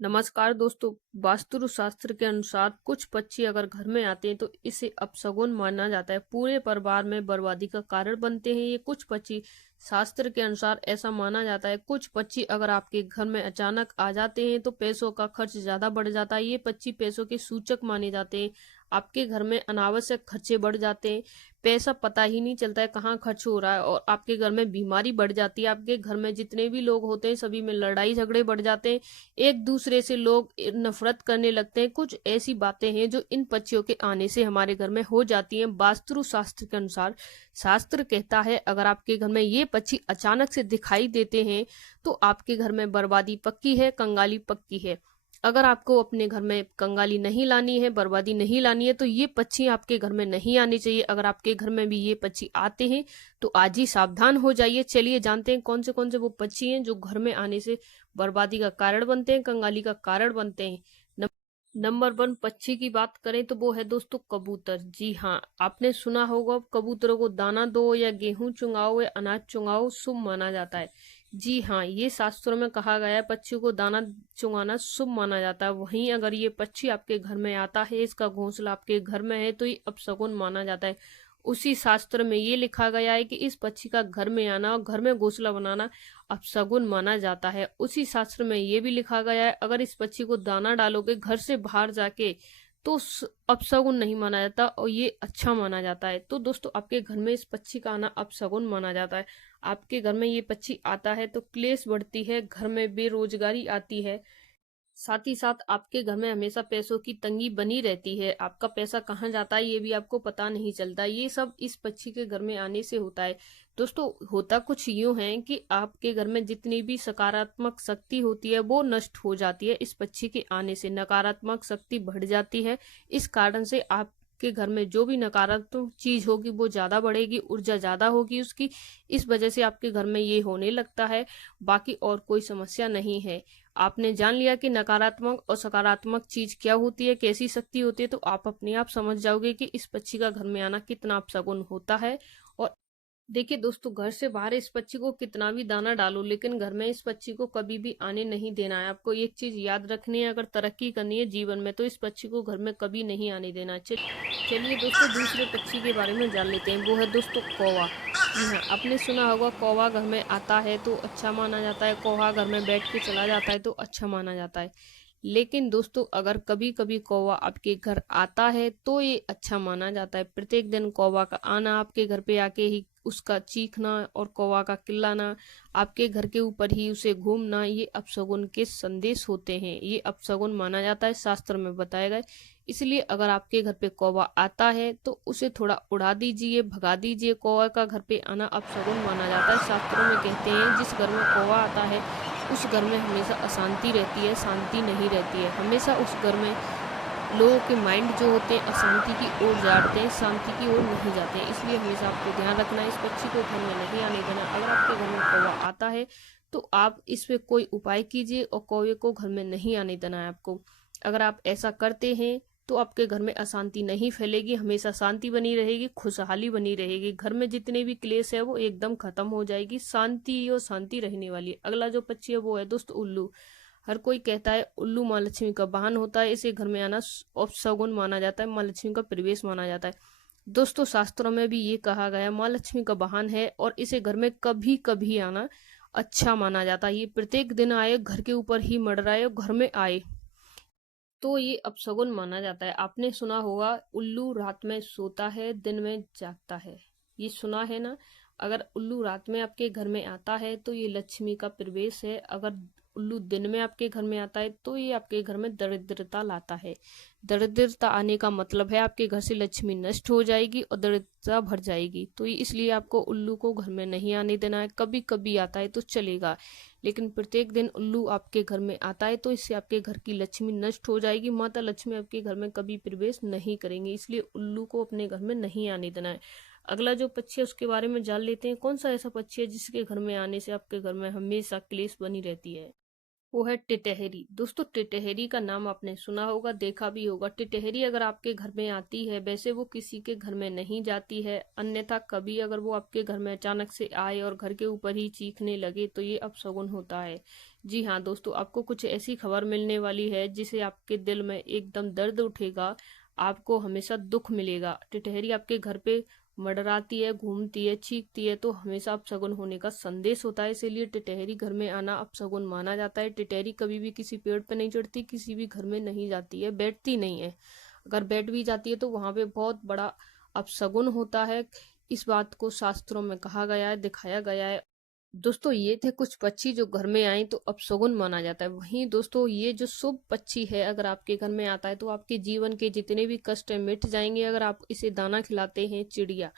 नमस्कार दोस्तों। वास्तु शास्त्र के अनुसार कुछ पक्षी अगर घर में आते हैं तो इसे अपशगुन माना जाता है, पूरे परिवार में बर्बादी का कारण बनते हैं। ये कुछ पक्षी शास्त्र के अनुसार ऐसा माना जाता है। कुछ पक्षी अगर आपके घर में अचानक आ जाते हैं तो पैसों का खर्च ज्यादा बढ़ जाता है। ये पक्षी पैसों के सूचक माने जाते हैं। आपके घर में अनावश्यक खर्चे बढ़ जाते हैं, पैसा पता ही नहीं चलता है कहाँ खर्च हो रहा है, और आपके घर में बीमारी बढ़ जाती है। आपके घर में जितने भी लोग होते हैं सभी में लड़ाई झगड़े बढ़ जाते हैं, एक दूसरे से लोग नफरत करने लगते हैं। कुछ ऐसी बातें हैं जो इन पक्षियों के आने से हमारे घर में हो जाती हैं। वास्तु शास्त्र के अनुसार शास्त्र कहता है अगर आपके घर में ये पक्षी अचानक से दिखाई देते हैं तो आपके घर में बर्बादी पक्की है, कंगाली पक्की है। अगर आपको अपने घर में कंगाली नहीं लानी है, बर्बादी नहीं लानी है, तो ये पक्षी आपके घर में नहीं आने चाहिए। अगर आपके घर में भी ये पक्षी आते हैं तो आज ही सावधान हो जाइए। चलिए जानते हैं कौन से वो पक्षी हैं जो घर में आने से बर्बादी का कारण बनते हैं, कंगाली का कारण बनते हैं। नंबर 1 पक्षी की बात करें तो वो है दोस्तों कबूतर। जी हाँ, आपने सुना होगा कबूतरों को दाना दो या गेहूं चुंगाओ या अनाज चुंगाओ, शुभ माना जाता है। जी हाँ, ये शास्त्रों में कहा गया है पक्षियों को दाना चुंगाना शुभ माना जाता है। वहीं अगर ये पक्षी आपके घर में आता है, इसका घोंसला आपके घर में है, तो ये अपशगुन माना जाता है। उसी शास्त्र में ये लिखा गया है कि इस पक्षी का घर में आना और घर में घोंसला बनाना अपशगुन माना जाता है। उसी शास्त्र में ये भी लिखा गया है अगर इस पक्षी को दाना डालोगे घर से बाहर जाके तो अपशगुन नहीं माना जाता और ये अच्छा माना जाता है। तो दोस्तों आपके घर में इस पक्षी का आना अपशगुन माना जाता है। आपके घर में ये पक्षी आता है तो क्लेश बढ़ती है, घर में बेरोजगारी आती है, साथ ही साथ आपके घर में हमेशा पैसों की तंगी बनी रहती है। आपका पैसा कहाँ जाता है ये भी आपको पता नहीं चलता। ये सब इस पक्षी के घर में आने से होता है। दोस्तों होता कुछ यूं है कि आपके घर में जितनी भी सकारात्मक शक्ति होती है वो नष्ट हो जाती है। इस पक्षी के आने से नकारात्मक शक्ति बढ़ जाती है। इस कारण से आपके घर में जो भी नकारात्मक चीज होगी वो ज्यादा बढ़ेगी, ऊर्जा ज्यादा होगी उसकी। इस वजह से आपके घर में ये होने लगता है, बाकी और कोई समस्या नहीं है। आपने जान लिया कि नकारात्मक और सकारात्मक चीज क्या होती है, कैसी शक्ति होती है, तो आप अपने आप समझ जाओगे कि इस पक्षी का घर में आना कितना अपशगुन होता है। और देखिए दोस्तों, घर से बाहर इस पक्षी को कितना भी दाना डालो लेकिन घर में इस पक्षी को कभी भी आने नहीं देना है। आपको एक चीज याद रखनी है, अगर तरक्की करनी है जीवन में तो इस पक्षी को घर में कभी नहीं आने देना है। चलिए दोस्तों दूसरे पक्षी के बारे में जान लेते हैं, वो है दोस्तों कौवा। जी हाँ, आपने सुना होगा कौवा घर में आता है तो अच्छा माना जाता है, कौवा घर में बैठ के चला जाता है तो अच्छा माना जाता है। लेकिन दोस्तों अगर कभी कभी कौवा आपके घर आता है तो ये अच्छा माना जाता है। प्रत्येक दिन कौवा का आना, आपके घर पे आके ही उसका चीखना और कौवा का चिल्लाना, आपके घर के ऊपर ही उसे घूमना, ये अपशगुन के संदेश होते हैं। ये अपशगुन माना जाता है, शास्त्र में बताया गया। इसलिए अगर आपके घर पे कौवा आता है तो उसे थोड़ा उड़ा दीजिए, भगा दीजिए। कौवा का घर पे आना अपशगुन माना जाता है। शास्त्रों में कहते हैं जिस घर में कौवा आता है उस घर में हमेशा अशांति रहती है, शांति नहीं रहती है। हमेशा उस घर में लोगों के माइंड जो होते हैं अशांति की ओर जाते हैं, शांति की ओर नहीं जाते हैं। इसलिए हमेशा आपको ध्यान रखना है, इस पक्षी को घर में नहीं आने देना। अगर आपके घर में कौवा आता है तो आप इस पे कोई उपाय कीजिए और कौवे को घर में नहीं आने देना है आपको। अगर आप ऐसा करते हैं तो आपके घर में अशांति नहीं फैलेगी, हमेशा शांति बनी रहेगी, खुशहाली बनी रहेगी। घर में जितने भी क्लेश है वो एकदम खत्म हो जाएगी, शांति और शांति रहने वाली है। अगला जो पक्षी है वो है दोस्त उल्लू। हर कोई कहता है उल्लू माँ लक्ष्मी का वाहन होता है, इसे घर में आना अपशगुन माना जाता है, माँ लक्ष्मी का प्रवेश माना जाता है। दोस्तों शास्त्रों में भी ये कहा गया माँ लक्ष्मी का वाहन है और इसे घर में कभी कभी आना अच्छा माना जाता है। ये प्रत्येक दिन आए, घर के ऊपर ही मंडराए और घर में आए तो ये अपशगुन माना जाता है। आपने सुना होगा उल्लू रात में सोता है दिन में जागता है, ये सुना है ना। अगर उल्लू रात में आपके घर में आता है तो ये लक्ष्मी का प्रवेश है। अगर उल्लू दिन में आपके घर में आता है तो ये आपके घर में दरिद्रता लाता है। दरिद्रता आने का मतलब है आपके घर से लक्ष्मी नष्ट हो जाएगी और दरिद्रता भर जाएगी। तो ये इसलिए आपको उल्लू को घर में नहीं आने देना है। कभी कभी आता है तो चलेगा, लेकिन प्रत्येक दिन उल्लू आपके घर में आता है तो इससे आपके घर की लक्ष्मी नष्ट हो जाएगी। माता लक्ष्मी आपके घर में कभी प्रवेश नहीं करेंगे, इसलिए उल्लू को अपने घर में नहीं आने देना है। अगला जो पक्षी है उसके बारे में जान लेते हैं। कौन सा ऐसा पक्षी है जिसके घर में आने से आपके घर में हमेशा क्लेश बनी रहती है। वो है टिटहरी। दोस्तों टिटहरी का नाम आपने सुना होगा, देखा भी होगा। टिटहरी अगर आपके घर में आती है, वैसे वो किसी के घर में नहीं जाती है, अन्यथा कभी अगर वो आपके घर में अचानक से आए और घर के ऊपर ही चीखने लगे तो ये अपशगुन होता है। जी हाँ दोस्तों, आपको कुछ ऐसी खबर मिलने वाली है जिसे आपके दिल में एकदम दर्द उठेगा, आपको हमेशा दुख मिलेगा। टिटहरी आपके घर पे मंडराती है, घूमती है, चीखती है तो हमेशा अपशगुन होने का संदेश होता है, इसीलिए टिटहरी घर में आना अपशगुन माना जाता है। टिटहरी कभी भी किसी पेड़ पर नहीं चढ़ती, किसी भी घर में नहीं जाती है, बैठती नहीं है। अगर बैठ भी जाती है तो वहां पे बहुत बड़ा अपशगुन होता है। इस बात को शास्त्रों में कहा गया है, दिखाया गया है। दोस्तों ये थे कुछ पक्षी जो घर में आए तो अपशगुन माना जाता है। वहीं दोस्तों ये जो शुभ पक्षी है अगर आपके घर में आता है तो आपके जीवन के जितने भी कष्ट है मिट जाएंगे। अगर आप इसे दाना खिलाते हैं, चिड़िया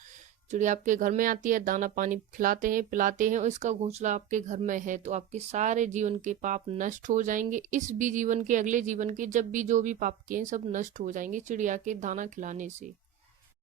चिड़िया आपके घर में आती है, दाना पानी खिलाते हैं, पिलाते हैं और इसका घोंसला आपके घर में है तो आपके सारे जीवन के पाप नष्ट हो जाएंगे। इस भी जीवन के, अगले जीवन के, जब भी जो भी पाप किए सब नष्ट हो जाएंगे चिड़िया के दाना खिलाने से।